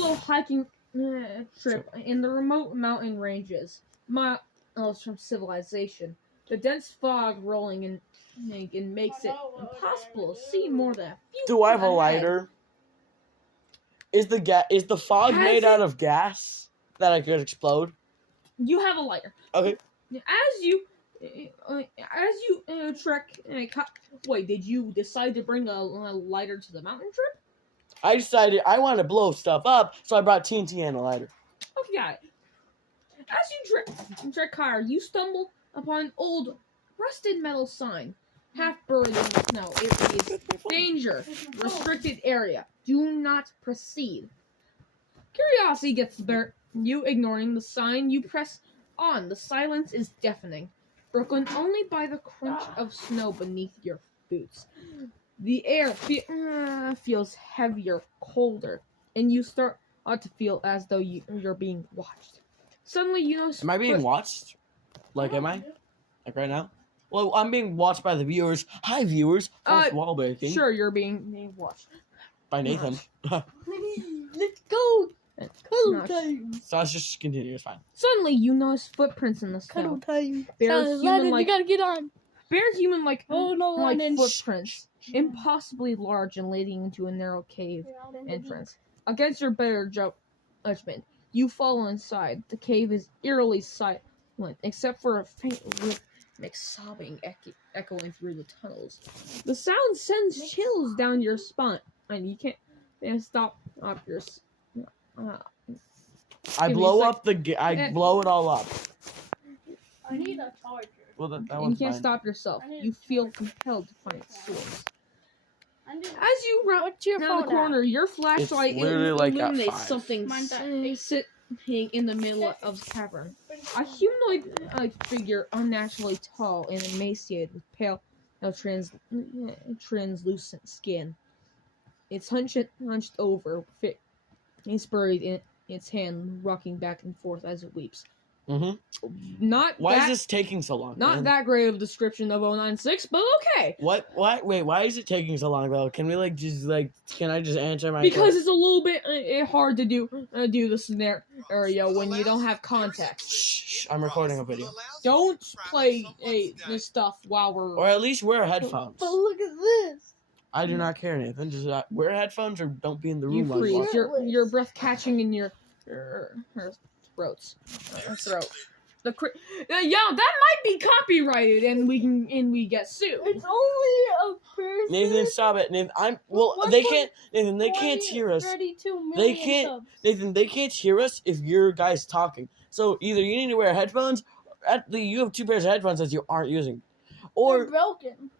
solo hiking trip in the remote mountain ranges, miles from civilization. The dense fog rolling in makes it impossible to see more than a few Do I have feet a ahead. lighter? Is the fog Has made it- out of gas that I could explode? You have a lighter. Okay. As you trek. Wait, did you decide to bring a lighter to the mountain trip? I decided I want to blow stuff up, so I brought TNT and a lighter. Okay, got it. As you trek higher, you stumble upon an old, rusted metal sign, half buried in the snow. It reads, "Danger, restricted area. Do not proceed." Curiosity gets the better. You ignoring the sign, you press on. The silence is deafening, broken only by the crunch of snow beneath your boots. The air feels heavier, colder, and you start to feel as though you're being watched. Suddenly, you notice. Am I being watched? Like, am I? Like right now? Well, I'm being watched by the viewers. Hi, viewers. False wall breaking. Sure, you're being watched. By Nathan. Let's go. Cuddle time. So let's just continue. It's fine. Suddenly, you notice footprints in the Cuddle snow. time. Bare You gotta get on. human-like Oh no, like London. footprints, impossibly large and leading into a narrow cave entrance. Against your better judgment, you fall inside. The cave is eerily silent, except for a faint rhythmic sobbing echoing through the tunnels. The sound sends chills down your spine, and you can't stop your. I Give me blow a sec. up I blow it all up. I need a charger. Well, that And you one's can't mine. stop yourself. You feel compelled to find its source. I need. As you What's your round the phone at? corner, your flashlight It's literally like at illuminates 5. something Mine's at 8. sitting in the middle of the cavern. A humanoid figure, unnaturally tall and emaciated, with pale, translucent skin. It's hunched over, it's buried in its hand, rocking back and forth as it weeps. Not Why that, is this taking so long? not man? that great of a description of 096, but okay. What? Wait, why is it taking so long though? Can we can I just answer my Because question? it's a little bit hard to do the scenario when you don't have context. Shh, I'm recording a video. Don't play this stuff while we're. Or at least wear headphones. But look at this. I do not care, Nathan. Just wear headphones or don't be in the You room while freeze. you watch. Your breath catching in your throat. Yeah, that might be copyrighted, and we get sued. It's only a person. Nathan, stop it. Nathan, they can't. Nathan, they can't hear us. 32 They million can't. subs. Nathan, they can't hear us if your guy's talking. So either you need to wear headphones. You have 2 pairs of headphones that you aren't using, They're or broken.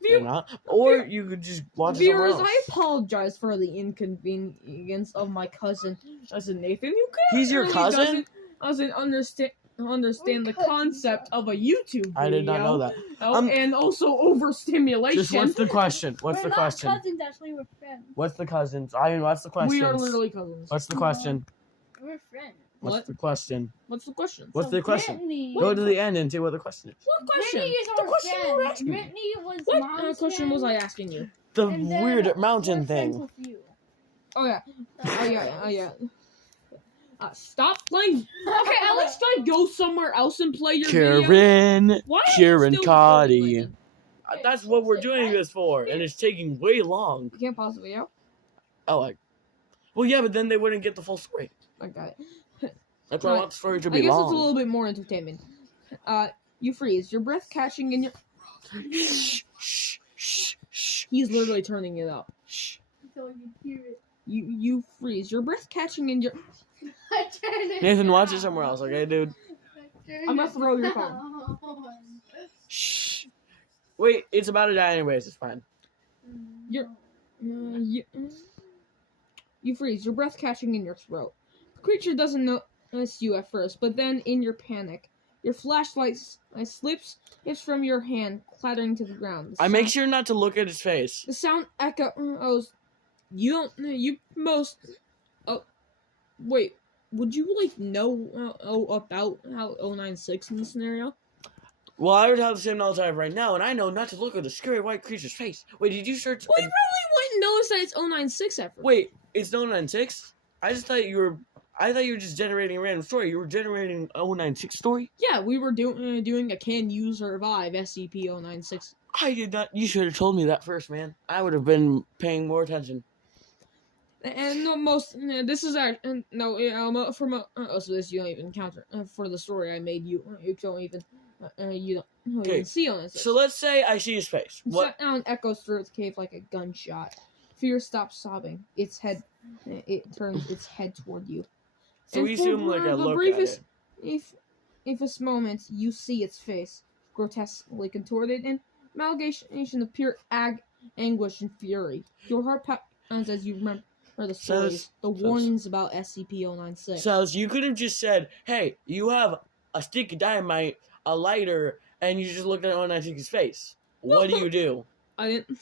you're not. Or you could just watch it somewhere Viewers, else. I apologize for the inconvenience of my cousin, Nathan, who He's your cousin? doesn't understand the cousin. concept of a YouTube video. I did not know that. And also overstimulation. Just what's the question? What's We're the not question? cousins, actually, we're friends. What's the cousins? I mean, what's the question? We are literally cousins. What's the question? We're friends. What's What? the question? What's the question? What's the question? Brittany, Go to the end and see what the question is. What question? Brittany is The our question you were friend. asking me. Brittany was What mom's question was friend, I asking you? The and then weird mountain we're friends thing. with you. Oh yeah. Oh yeah. Stop playing. Okay, at least go somewhere else and play your video. Karen. Why are you Karen still Cotty. playing? That's what we're doing this for, and it's taking way long. You can't pause the video. Oh, well, yeah, but then they wouldn't get the full story. I got it. That's why I want the story to I be guess long. it's a little bit more entertainment. You freeze. Your breath catching in your. Shh, shh, shh, shh. He's literally turning it up. Shh. So you hear it. You freeze. Your breath catching in your. I turned it Nathan, watch it down. somewhere else, okay, dude? I turned I'm gonna it throw your down. Shh. Wait, it's about to die anyways. It's fine. You freeze. Your breath catching in your throat. The creature doesn't notice you at first, but then in your panic, your flashlight slips from your hand, clattering to the ground. I make sure not to look at his face. The sound echoes. You most. Oh, wait. Would you know about how 096 in this scenario? Well, I would have the same knowledge I have right now, and I know not to look at the scary white creature's face. Wait, did you search? Well, you probably wouldn't notice that it's 096 at first. Wait, it's 096? I thought you were just generating a random story. You were generating a 096 story? Yeah, we were doing a Can You Survive SCP-096. I did not. You should have told me that first, man. I would have been paying more attention. And this is our so this you don't even counter for the story I made you. You don't even you don't even see on this. So let's say I see his face. What? Sound echoes through its cave like a gunshot. Fear stops sobbing. It turns its head toward you. So And we for assume like a the look briefest, at it. if moment you see its face, grotesquely contorted in amalgamation of pure anguish and fury. Your heart pounds as you remember the stories, the warnings about SCP-096. So you could have just said, "Hey, you have a stick of dynamite, a lighter, and you just looked at 096's face. What do you do?" I didn't.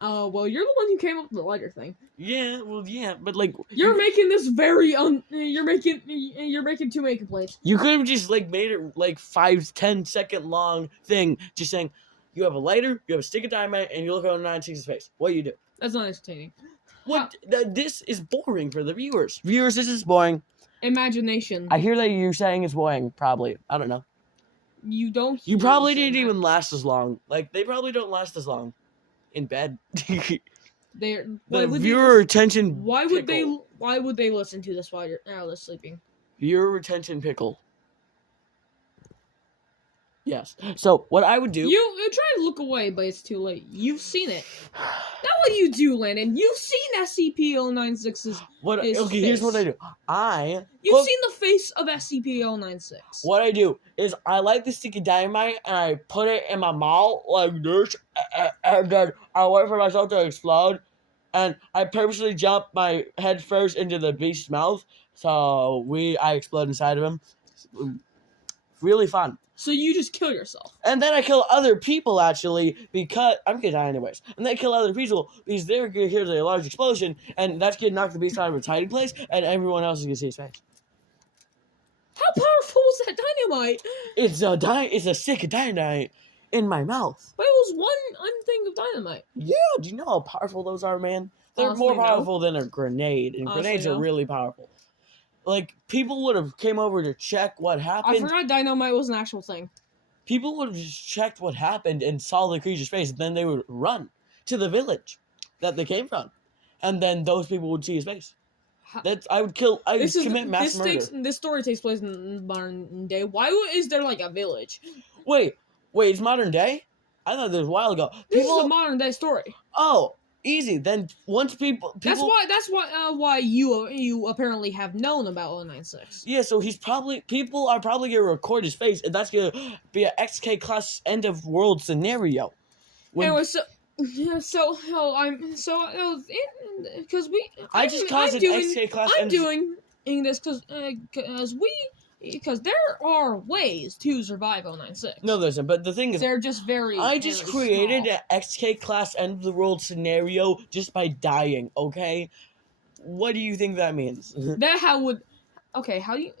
Well, you're the one who came up with the lighter thing. Yeah, well, yeah, but like You're making this very You're making too many complaints. you could have just like made it like 5-10 second long thing, just saying, "You have a lighter, you have a stick of dynamite, and you look at 096's face. What do you do?" That's not entertaining. What? This is boring for the viewers. Viewers, this is boring. Imagination. I hear that you're saying it's boring. Probably, I don't know. You don't. You hear probably me saying didn't that. even last as long. Like they probably don't last as long in bed. They're. The viewer retention. Why would pickle. they? Why would they listen to this while they're sleeping? Viewer retention pickle. Yes. So what I would do? You try to look away, but it's too late. You've seen it. Now what you do, Landon? You've seen SCP-096's. What? his Okay, here's face. what I do. You've Well, seen the face of SCP-096. What I do is I light the stick of dynamite and I put it in my mouth like this, and then I wait for myself to explode, and I purposely jump my head first into the beast's mouth, so I explode inside of him. Really fun. So you just kill yourself. And then I kill other people actually because I'm gonna die anyways. And then I kill other people because they're gonna hear the large explosion, and that's gonna knock the beast out of its hiding place, and everyone else is gonna see his face. How powerful was that dynamite? It's a stick of dynamite in my mouth. But it was one thing of dynamite. Yeah, do you know how powerful those are, man? They're Honestly, more no. powerful than a grenade, and Honestly, grenades are no. really powerful. Like, people would have came over to check what I happened. forgot dynamite was an actual thing. People would have just checked what happened and saw the creature's face, and then they would run to the village that they came from. And then those people would see his face. I would commit mass murder. This story takes place in modern day. Why is there like a village? Wait, it's modern day? I thought this was a while ago. This is a modern day story. Oh, easy. Then once people That's why you apparently have known about 096. Yeah, so people are probably gonna record his face, and that's gonna be an XK class end of world scenario. Anyway, because I just caused an XK class. I'm doing this because there are ways to survive 096. No, listen, but the thing is, They're just very. I just very created small. an XK class end of the world scenario just by dying. Okay, what do you think that means? That how would. Okay, how do you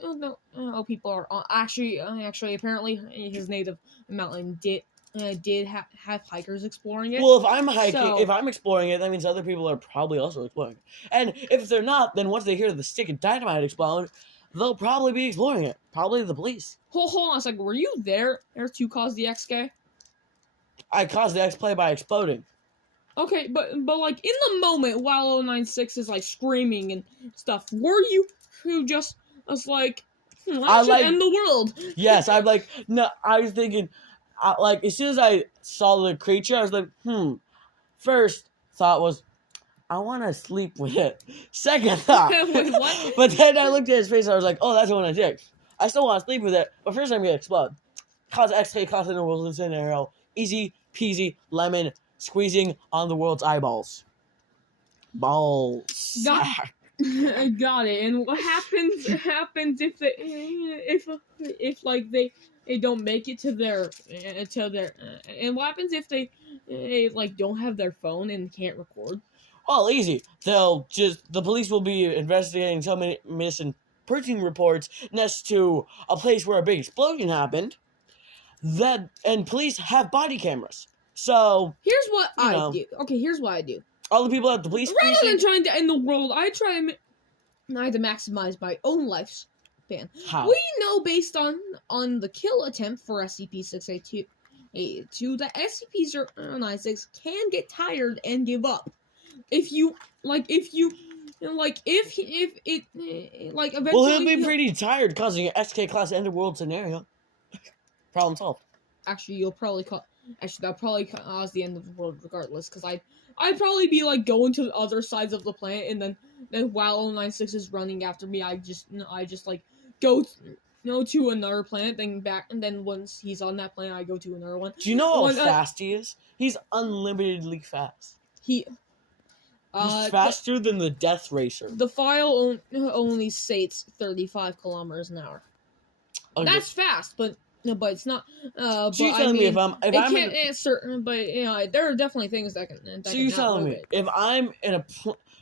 know? People are actually apparently his native mountain did have hikers exploring it. Well, if I'm hiking, So- if I'm exploring it, that means other people are probably also exploring it. And if they're not, then once they hear the stick of dynamite explode, they'll probably be exploring it. Probably the police. Hold on a second. Were you there to cause the XK? I caused the X-play by exploding. Okay, but like in the moment while 096 is like screaming and stuff, were you who just was like, I should end the world? Yes, I'm like, no, I was thinking, like, as soon as I saw the creature, I was like, First thought was, I want to sleep with it. Second thought. Wait, what? But then I looked at his face, and I was like, oh, that's 196. I still want to sleep with it, but first I'm going to explode. Cause XK, cause in the world scenario. Easy peasy lemon squeezing on the world's eyeballs. Balls. I got it. And what happens if they don't make it to their and what happens if they like don't have their phone and can't record? Well, easy. The police will be investigating so many missing person reports next to a place where a big explosion happened. And police have body cameras. So Here's what You I know. do. Okay, here's what I do. all the people at the police Rather than precinct, trying to end the world, I try to I had to maximize my own lifespan. How? We know based on the kill attempt for SCP-682 that SCP-096 can get tired and give up. If it eventually. Well, he'll be pretty tired causing an SK class end of world scenario. Problem solved. Actually, that'll probably cause the end of the world regardless, because I'd probably be like going to the other sides of the planet, and then while 096 is running after me, I just like go to another planet, then back, and then once he's on that planet, I go to another one. Do you know how When, fast he is? He's unlimitedly fast. He's faster than the Death Racer. The file only states 35 kilometers an hour. Okay. That's fast, but it's not. So you're telling me if I'm can't answer, but there are definitely things that can. So you're telling me if I'm in a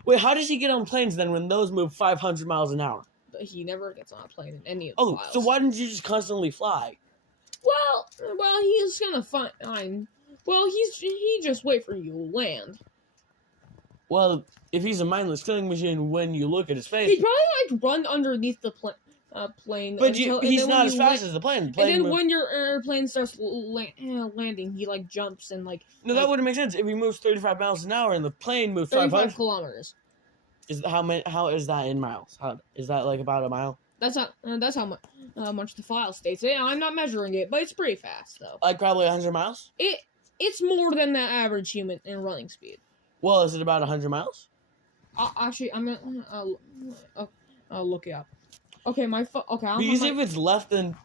wait, how does he get on planes then when those move 500 miles an hour? But he never gets on a plane in any of the files. So why didn't you just constantly fly? Well, he's gonna find. Well, he just wait for you to land. Well, if he's a mindless killing machine, when you look at his face, He'd probably like run underneath the plane. but he's not as fast as the plane. And then when your airplane starts landing, he like jumps and like. No, that wouldn't make sense. If he moves 35 miles an hour and the plane moves 35 500 kilometers. How is that in miles? How is that like about a mile? That's how much the file states. Yeah, I'm not measuring it, but it's pretty fast though. Like probably 100 miles. It's more than the average human in running speed. Well, is it about 100 miles? Actually, I'm gonna look it up. Okay, Because if it's less than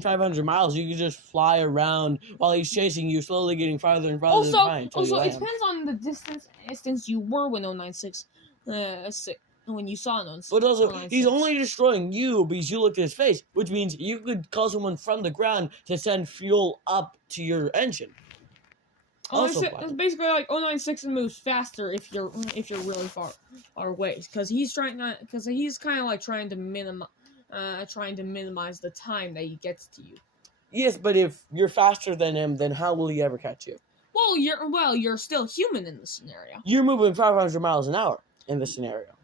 500 miles, you can just fly around while he's chasing you, slowly getting farther and farther. Also, it depends on the distance you were when 096. When you saw 096. But also, he's only destroying you because you looked at his face, which means you could call someone from the ground to send fuel up to your engine. It's basically like 096 moves faster if you're really far away, because he's kind of like trying to minimize the time that he gets to you. Yes, but if you're faster than him, then how will he ever catch you? Well, you're still human in this scenario. You're moving 500 miles an hour in this scenario.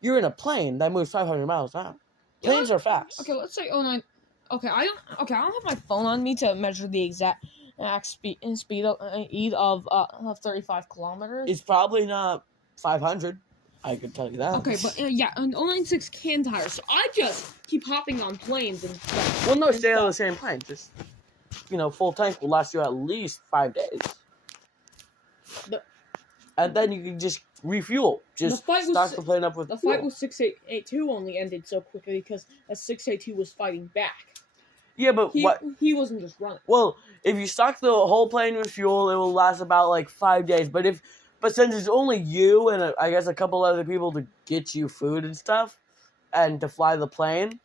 You're in a plane that moves 500 miles an hour. Planes are fast. Okay, let's say 09. Okay, I don't have my phone on me to measure the exact speed of 35 kilometers. It's probably not 500. I can tell you that. Okay, but and 096 can tire, so I just keep hopping on planes and stuff. Well, no, stay on the same plane. Just full tank will last you at least 5 days. And then you can just refuel. Just stock the plane up with the fuel. fight with 682 only ended so quickly because 682 was fighting back. Yeah, but he wasn't just running. Well, if you stock the whole plane with fuel, it will last about like 5 days. But since it's only you and I guess a couple other people to get you food and stuff, and to fly the plane,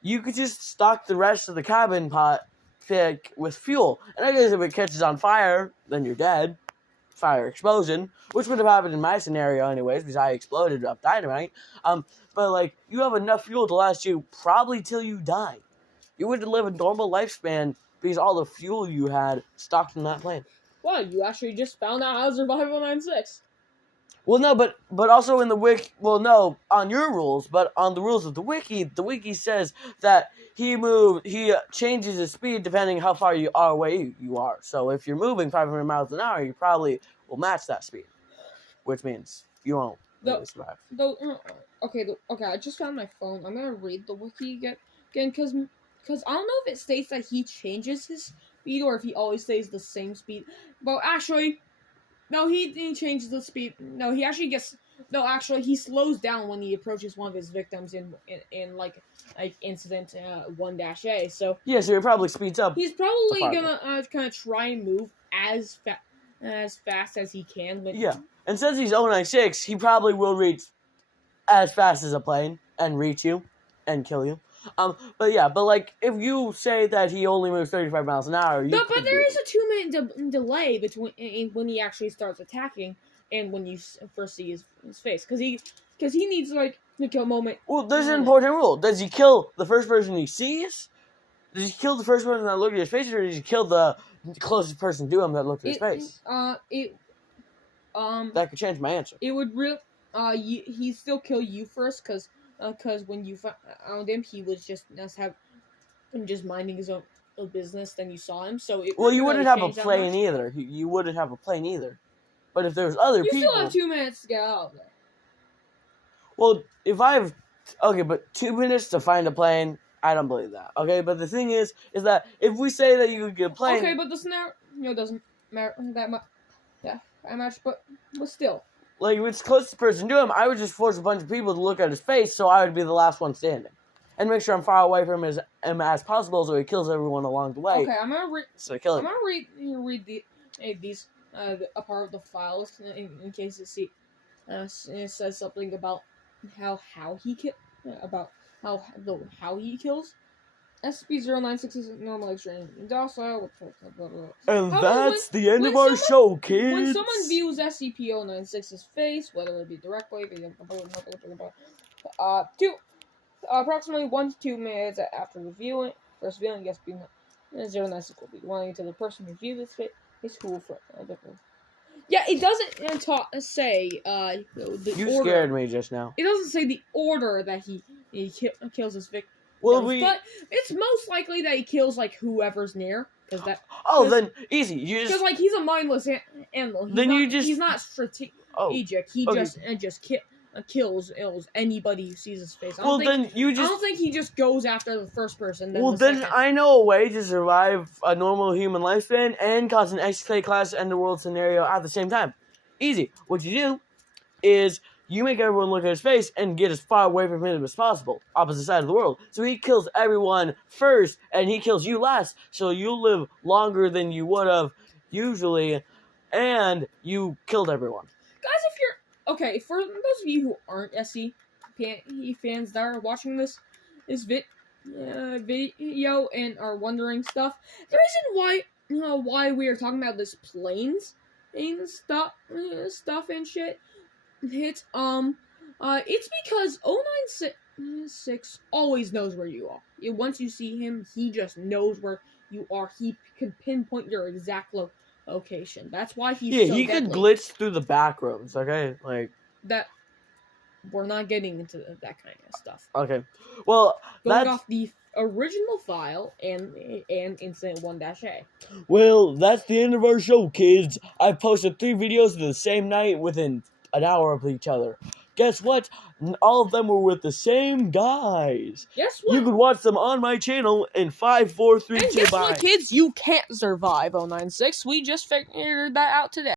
you could just stock the rest of the cabin with fuel. And I guess if it catches on fire, then you're dead. Fire explosion, which would have happened in my scenario anyways, because I exploded up dynamite. But you have enough fuel to last you probably till you die. You wouldn't live a normal lifespan because all the fuel you had stocked in that plane. Well, you actually just found out how to survive 096. Well, no, but also in the wiki, well, no, on your rules, but on the rules of the wiki says that he changes his speed depending how far you are away you are. So if you're moving 500 miles an hour, you probably will match that speed, which means you won't really survive. Okay, I just found my phone. I'm gonna read the wiki again, because I don't know if it states that he changes his speed or if he always stays the same speed. But actually, no, he changes the speed. No, he actually gets. No, actually, he slows down when he approaches one of his victims in incident 1-A. So yeah, so he probably speeds up. He's probably gonna kind of try and move as fast as he can. Yeah, and since he's 096, he probably will reach as fast as a plane and reach you and kill you. But if you say that he only moves 35 miles an hour, but there is a 2-minute delay between when he actually starts attacking and when you first see his face, because he needs a moment. Well, there's an important rule. Does he kill the first person he sees? Does he kill the first person that looked at his face, or does he kill the closest person to him that looked at his face? That could change my answer. It would he still kill you first, cause when you found him, he was just minding his own business. Then you saw him, so it Well, you really wouldn't have a changed that plane much. either. You wouldn't have a plane either. But if there's other You people, still have 2 minutes to get out of there. well, if I have, okay, but 2 minutes to find a plane, I don't believe that. Okay, but the thing is that if we say that you could get a plane, Okay, but the scenario doesn't matter that much. Yeah, that much, but still. like if it's the closest person to him, I would just force a bunch of people to look at his face, so I would be the last one standing, and make sure I'm far away from him as possible, so he kills everyone along the way. Okay, I'm gonna read. So kill I'm him. gonna read these a part of the files in case it says something about how he about how he kills. SCP-096 is normal extreme docile. And However, that's the end when of our show, kids. When someone views SCP-096's face, whether it be directly, approximately 1 to 2 minutes after the first viewing, SCP-096 will be belonging to the person who viewed this face. Yeah, it doesn't say the You order. scared me just now. It doesn't say the order that he kills his victim. Well, But it's most likely that he kills like whoever's near, because that. Oh, then easy. You Because just. like he's a mindless animal. He's not strategic. Oh, He okay. just kills anybody who sees his face. well, then you I just. don't think he just goes after the first person. Well, then I know a way to survive a normal human lifespan and cause an XK class underworld scenario at the same time. Easy. What you do is you make everyone look at his face and get as far away from him as possible, opposite side of the world. So he kills everyone first, and he kills you last, so you live longer than you would have usually, and you killed everyone. Guys, if you're okay, for those of you who aren't SC fans that are watching this video and are wondering stuff, the reason why we are talking about this planes and stuff and shit, it's because 096 always knows where you are. Once you see him, he just knows where you are. He can pinpoint your exact location. That's why he's so he could deadly. glitch through the back rooms, okay? Like, That we're not getting into that kind of stuff. okay. Well, Going off the original file and incident 1-A. Well, that's the end of our show, kids. I posted 3 videos the same night within an hour of each other. Guess what? All of them were with the same guys. Guess what? You could watch them on my channel in 5, 4, 3, 2, And guess bye. what, kids? You can't survive 096. We just figured that out today.